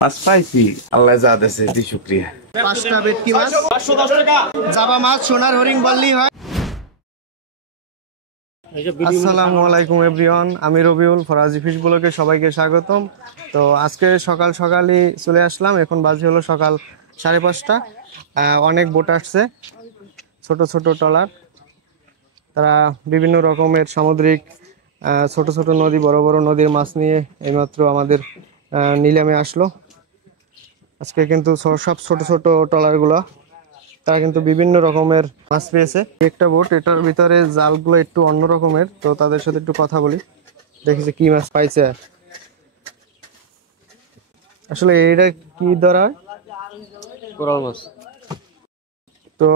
মাছ পাইছি, আল্লাহ যা দিয়েছে এতে শুকরিয়া। 5টা ভেটকি মাছ 510 টাকা। জাবা মাছ সোনার হরিণ বললেই হয়। আসসালামু আলাইকুম এভরিওয়ান, আমি রবিউল ফরাজি ফিশ ব্লগে সবাইকে স্বাগতম। তো আজকে সকাল সকালই চলে আসলাম, এখন বাজে হলো সকাল 5:30। অনেক বোট আসছে, ছোট ছোট ট্রলার। তারা বিভিন্ন রকমের সামুদ্রিক ছোট ছোট নদী, বড় বড় নদীর মাছ নিয়ে এইমাত্র আমাদের নিলামে আসলো। আজকে কিন্তু সব ছোট ছোট ট্রলারগুলো, তারা কিন্তু বিভিন্ন রকমের মাছ পেয়েছে। একটা বোট, এটার ভিতরে জালগুলো একটু অন্য রকমের, তো তাদের সাথে একটু কথা বলি, দেখি যে কি মাছ পাইছে। আসলে এটা কি ধরা? কোরাল মাছ। তো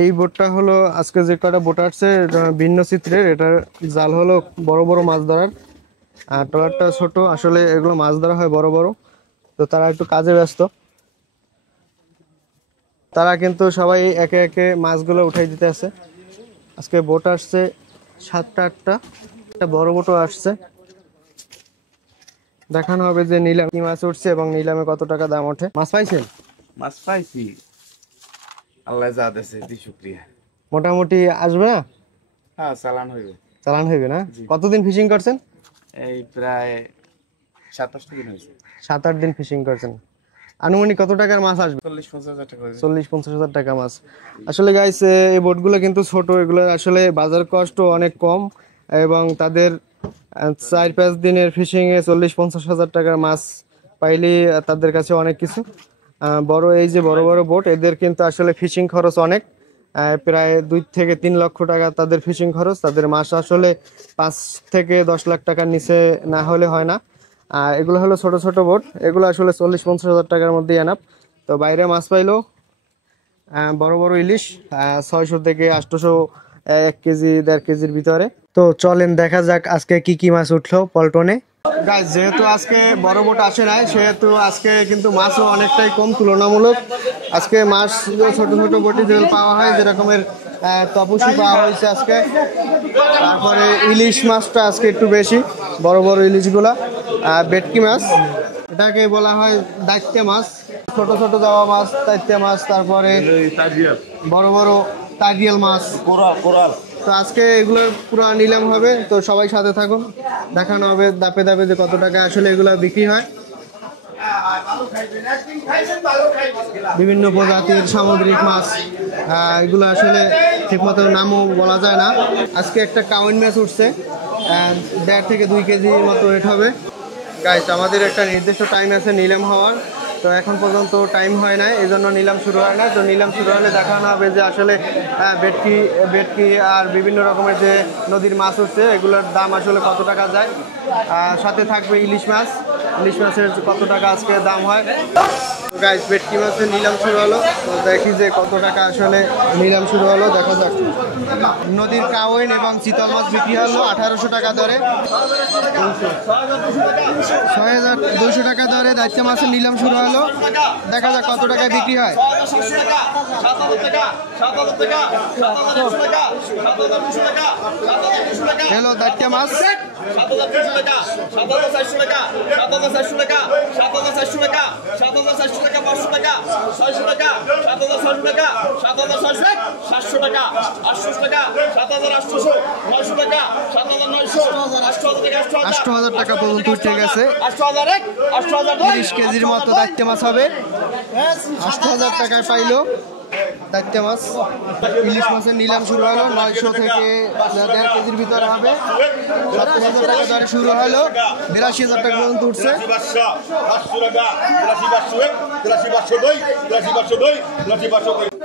এই বোটটা হলো আজকে যে কটা বোট আসছে ভিন্ন চিত্রের। এটার জাল হলো বড় বড় মাছ ধরার, আর ট্রলারটা ছোট। আসলে এগুলো মাছ ধরা হয় বড় বড়, তো তারা একটু কাজে ব্যস্ত। তারা কিন্তু সবাই একে একে মাছগুলো উঠাই দিতে আছে। আজকে বোট আসছে 7টা 8টা, একটা বড় বোটও আসছে। দেখানো হবে যে নিলামে কি মাছ উঠছে এবং নিলামে কত টাকা দাম ওঠে। মাছ পাইছেন? মাছ পাইছি, আল্লাহ যা দিয়েছে এতে শুকরিয়া। মোটামুটি আসবে না? হ্যাঁ, চালান হইবে। চালান হইবে না? কতদিন ফিশিং করছেন? এই প্রায় 27 দিন হয়েছে। 7-8 দিন ফিশিং করছেন। আনুমানিক কত টাকার মাছ আসবে? 40-50 হাজার টাকা হয়েছে। 40-50 হাজার টাকা মাছ। আসলে গাইস, এই বোটগুলো কিন্তু ছোট, এগুলো আসলে বাজার কষ্ট অনেক কম, এবং তাদের 4-5 দিনের ফিশিং এ 40-50 হাজার টাকার মাছ পাইলে তাদের কাছে অনেক কিছু। বড় এই যে বড় বড় বোট, এদের কিন্তু আসলে ফিশিং খরচ অনেক, প্রায় 2 থেকে 3 লক্ষ টাকা তাদের ফিশিং খরচ। তাদের মাছ আসলে 5 থেকে 10 লাখ টাকার নিচে না হলে হয় না। এগুলো হলো ছোট ছোট বোট, এগুলো আসলে 40-50 হাজার টাকার মধ্যে এনাফ। তো বাইরে মাছ পাইলো বড় বড় ইলিশ 600 থেকে 800, 1 কেজি 1.5 কেজির ভিতরে। তো চলেন দেখা যাক আজকে কি কি মাছ উঠলো পল্টনে। গাইস, যেহেতু আজকে বড় বোট আসে নাই, সেহেতু আজকে কিন্তু মাছও অনেকটাই কম তুলনামূলক। আজকে মাছ ছোট ছোট বোটে যে পাওয়া হয়, যেরকমের তপসি পাওয়া হয়েছে আজকে। তারপরে ইলিশ মাছটা আজকে একটু বেশি, বড় বড় ইলিশগুলা। ভেটকি মাছ, এটাকে বলা হয় দাইত্যা মাছ। ছোট ছোট জাবা মাছ, দাইত্যা মাছ, তারপরে বড় বড় টাইডিয়াল মাছ, কোরাল। তো আজকে এগুলোর পুরো নিলাম হবে, তো সবাই সাথে থাকুন, দেখানো হবে ধাপে ধাপে যে কত টাকা আসলে এগুলো বিক্রি হয়। বিভিন্ন প্রজাতির সামুদ্রিক মাছ, এগুলো আসলে ঠিকমতো নামও বলা যায় না। আজকে একটা কাউন মাছ উঠছে, 1.5 থেকে 2 কেজির মতো ওয়েট হবে। গাইস, আমাদের একটা নির্দিষ্ট টাইম আছে নিলাম হওয়ার, তো এখন পর্যন্ত টাইম হয় না, এই জন্য নিলাম শুরু হয় না। তো নিলাম শুরু হলে দেখানো হবে যে আসলে ভেটকি আর বিভিন্ন রকমের যে নদীর মাছ উঠছে, এগুলোর দাম আসলে কত টাকা যায়। সাথে থাকবে ইলিশ মাছের কত টাকা আজকে দাম হয়। গাইস, ভেটকি মাছের নিলাম শুরু হলো, তো দেখি যে কত টাকা আসলে নিলাম শুরু হলো, দেখা যাক। নদীর কাউইন এবং চিতল মাছ বিক্রি হলো 1800 টাকা দরে, 6200 টাকা দরে দায়িত্ব মাছের নিলাম শুরু হলো। দেখা যাক কত টাকায় বিক্রি হয়। হ্যালো, দায়িত্ব মাছ 7,400 টাকা, 7,400 টাকা, 7,400 টাকা, 7,400 টাকা, 7,400 টাকা, 500 টাকা, 600 টাকা, 7,600 টাকা, 7,600, 700 টাকা, 800 টাকা, 7,800, 900 টাকা, 7,900, 8,000 টাকা, 8,000 টাকা পর্যন্ত উঠে গেছে। 8,001, 8,002, 30 কেজির মতো দায়িত্ব মাছ হবে, 8,000 টাকায় পাইলো দায়িত্ব মাছ। ইলিশ মাছের নিলাম শুরু হলো 900 থেকে 1.5 কেজির ভিতরে হবে, 70,000 টাকা দরে শুরু হলো, 82,000 টাকা পর্যন্ত উঠছে।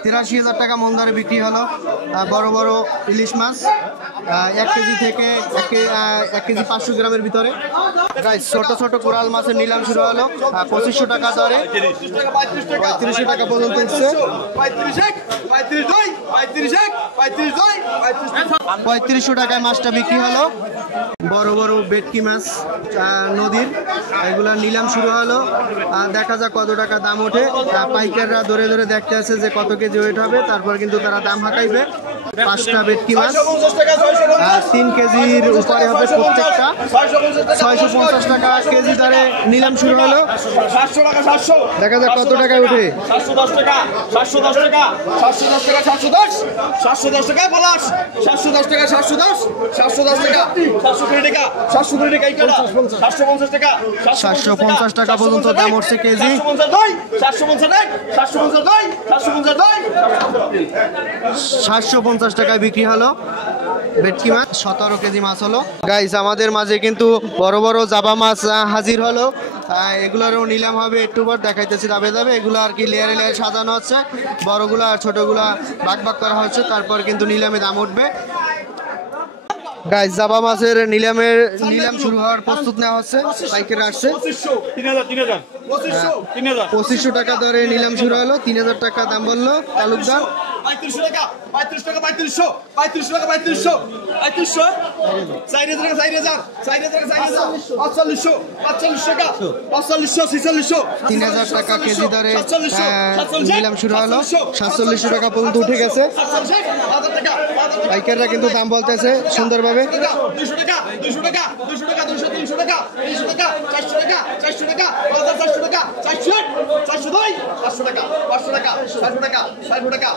83,000 টাকা মন দরে বিক্রি হলো বড় বড় ইলিশ মাছ, 1 কেজি থেকে 1 কেজি 500 গ্রামের ভিতরে। ছোট ছোট কোরাল মাছের নিলাম শুরু হলো 2500 টাকা দরে, 3500 টাকা পর্যন্ত উঠছে। 3500 টাকায় মাছটা বিক্রি হলো। বড় বড় ভেটকি মাছ নদীর, এগুলা নিলাম শুরু হলো, দেখা যাক কত টাকা দাম ওঠে। পাইকাররা ধরে ধরে দেখতে আছে যে কত কেজি ওয়েট হবে, তারপর কিন্তু তারা দাম হাঁকাইবে। 5টা ভেটকি মাছ 650 টাকা 650 3 কেজির উপরে হবে প্রত্যেকটা 650 টাকা কেজি দরে নিলাম শুরু হলো 700 টাকা 700 দেখা যাক কত টাকা উঠে 710 টাকা 710 টাকা 710 টাকা 710 টাকা পলাশ 710 টাকা 710 টাকা 720 টাকা 720 টাকা এই কাটা 750 টাকা 750 টাকা পর্যন্ত দাম উঠছে কেজি 750 টাকায় বিক্রি হলো ভেটকি মাছ 17 কেজি মাছ হলো গাইস আমাদের মাঝে কিন্তু বড় বড় জাবা মাছ হাজির হলো এগুলোরও নিলাম হবে একটু পর দেখাইতেছি দাবে দাবে এগুলো আর কি লেয়ারে লেয়ারে সাজানো হচ্ছে বড়গুলা আর ছোটগুলা ভাগ ভাগ করা হচ্ছে তারপর কিন্তু নিলামে দাম উঠবে গাইস জাবা মাছের নিলাম শুরু হওয়ার প্রস্তুত নেওয়া হচ্ছে পাইকারি আসছে 2500 টাকা দরে নিলাম শুরু হলো 3000 টাকা দাম বললো তালুকদার 3500 টাকা 3500 টাকা 3500 টাকা 3500 4000 টাকা 4500 টাকা 4500 3000 টাকা কেজি দরে নিলাম শুরু হলো 4700 টাকা পর্যন্ত উঠে গেছে পাইকাররা কিন্তু দাম বলতেছে সুন্দরভাবে 200 টাকা 200 টাকা 200 টাকা 200 300 টাকা 300 টাকা 400 টাকা 400 টাকা 400 টাকা 400 টাকা 500 টাকা 500 টাকা 500 টাকা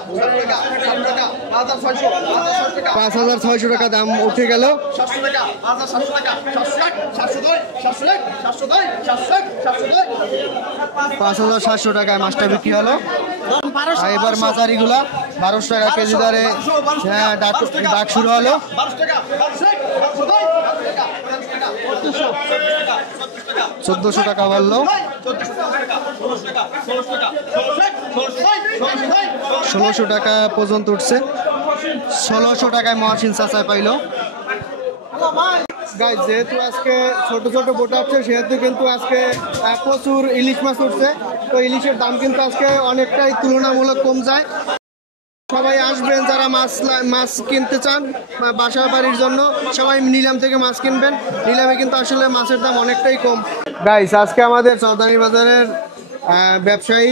500 টাকা 500 টাকা 5600 টাকা দাম উঠে গেল 700 টাকা 700 টাকা 5700 টাকায় মাছটা বিক্রি হলো আর এবার মাঝারিগুলা 1200 টাকা কেজি দরে ডাক শুরু হলো 1400 টাকা বললো 1600 টাকা পর্যন্ত উঠছে 1600 টাকায় মহাসিন চাচায় পাইলো গাইস যেহেতু আজকে ছোট ছোট বোট আছে সেহেতু কিন্তু আজকে প্রচুর ইলিশ মাছ উঠছে তো ইলিশের দাম কিন্তু আজকে অনেকটাই তুলনামূলক কম যায় সবাই আসবেন যারা মাছ কিনতে চান বাসা বাড়ির জন্য সবাই নিলাম থেকে মাছ কিনবেন নিলামে কিন্তু আসলে মাছের দাম অনেকটাই কম গাইস আজকে আমাদের চৌধুরী বাজারের ব্যবসায়ী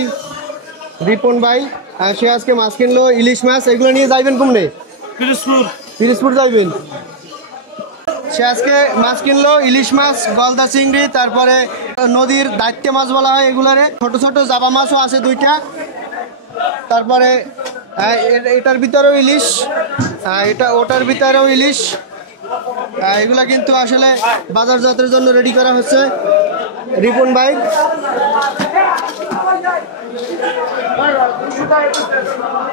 রিপন ভাই সে আজকে মাছ কিনলো ইলিশ মাছ এগুলো নিয়ে যাইবেন কমনে পিরিজপুর যাইবেন সে আজকে মাছ কিনলো ইলিশ মাছ গলদা চিংড়ি তারপরে নদীর দায়িত্বে মাছ বলা হয় এগুলারে ছোট ছোট জাবা মাছও আছে 2টা তারপরে এটার ভিতরেও ইলিশ ওটার ভিতরেও ইলিশ এগুলা কিন্তু আসলে বাজারজাতের জন্য রেডি করা হচ্ছে রিপন ভাই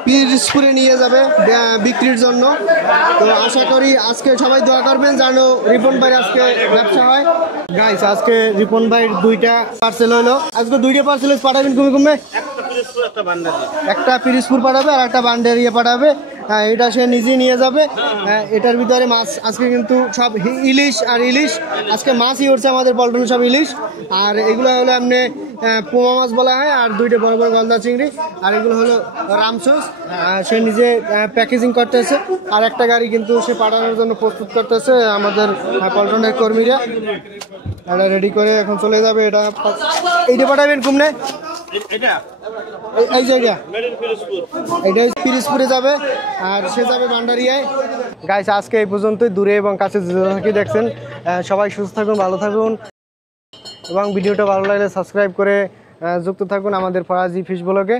পিরিজপুরে নিয়ে যাবে বিক্রির জন্য তো আশা করি আজকে সবাই দোয়া করবেন যেন রিপন ভাইয়ের আজকে ব্যবসা হয় গাইস আজকে রিপন ভাইয়ের 2টা পার্সেল হলো আজকে 2টা পার্সেল পাঠাবেন কমে একটা পিরিজপুর পাঠাবে আর একটা বান্ডারিয়া পাঠাবে এটা সে নিজেই নিয়ে যাবে এটার ভিতরে মাছ আজকে কিন্তু সব ইলিশ আর ইলিশ আজকে মাছই উঠছে আমাদের পল্টনে সব ইলিশ আর এগুলো হলো এমনি পোমা মাছ বলা হয় আর 2টা বড় বড় গলদা চিংড়ি আর এগুলো হলো রামসুস সে নিজে প্যাকেজিং করতেছে আর একটা গাড়ি কিন্তু সে পাঠানোর জন্য প্রস্তুত করতেছে আমাদের পল্টনের কর্মীরা এটা রেডি করে এখন চলে যাবে এইটা পাঠাবেন কমনে এই জায়গা এটা পিরিজপুরে যাবে আর সে যাবে ভান্ডারিয়ায় গাইস আজকে এই পর্যন্তই দূরে এবং কাছে থাকি দেখছেন সবাই সুস্থ থাকুন ভালো থাকুন এবং ভিডিওটা ভালো লাগলে সাবস্ক্রাইব করে যুক্ত থাকুন আমাদের ফরাজি ফিশ ব্লগে।